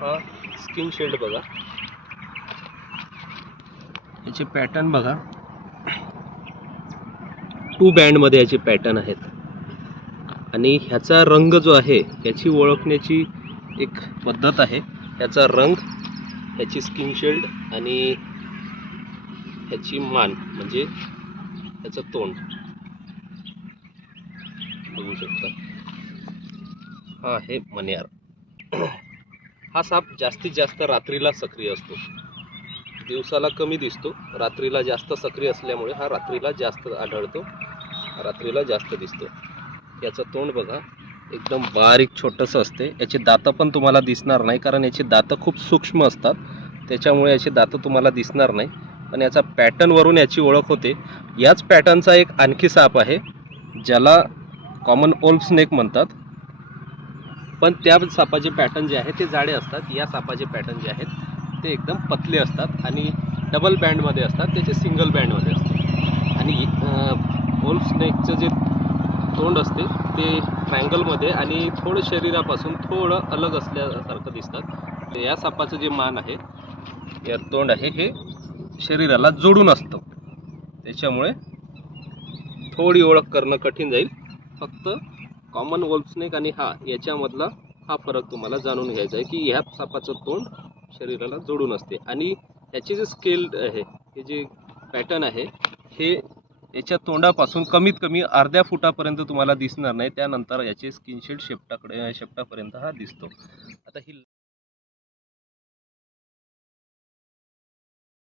हा skin shade बघा, याचे पॅटर्न बघा, 2 बँडमध्ये याचे पॅटर्न आहेत. आणि ह्याचा रंग जो आहे याची ओळखण्याची एक पद्धत आहे. ह्याचा रंग, ह्याची स्किन शेड आणि ह्याची मान म्हणजे ह्याचं तोंड बघू शकता. हा आहे मण्यार. हा साप जास्तीत जास्त रात्रीला सक्रिय असतो, दिवसाला कमी दिसतो, रात्रीला जास्त सक्रिय असल्यामुळे हा रात्रीला जास्त आढळतो, रात्रीला जास्त दिसतो. याचं तोंड बघा, एकदम बारीक छोटंसं असते. याचे दातं पण तुम्हाला दिसणार नाही, कारण याचे दातं खूप सूक्ष्म असतात, त्याच्यामुळे याचे दातं तुम्हाला दिसणार नाही. पण याचा पॅटर्नवरून याची ओळख होते. याच पॅटर्नचा एक आणखी साप आहे ज्याला कॉमन ओल्फ स्नेक म्हणतात, पण त्या सापाचे पॅटर्न जे आहे ते जाडे असतात. या सापाचे पॅटर्न जे आहेत ते एकदम पतले असतात आणि डबल बँडमध्ये असतात, त्याचे सिंगल बँडमध्ये असतात. आणि ओल्फ स्नेकचं जे तोंड असते ते ट्रायंगलमध्ये आणि थोडं शरीरापासून थोडं अलग असल्यासारखं दिसतात. या सापाचं जे मान आहे, या तोंड आहे, हे शरीराला जोडून असतं, त्याच्यामुळे थोडी ओळख करणं कठीण जाईल. फक्त कॉमन वोल्फ स्नेक आणि याच्यामधला हा फरक तुम्हाला जाणून घ्यायचा आहे की ह्या सापाचं तोंड शरीराला जोडून असते आणि याचे जे स्केल आहे, हे जे पॅटर्न आहे, हे याच्या तोंडापासून कमीत कमी अर्ध्या फुटापर्यंत तुम्हाला दिसणार नाही. त्यानंतर याचे स्किन शेड शेपटापर्यंत हा दिसतो. आता ही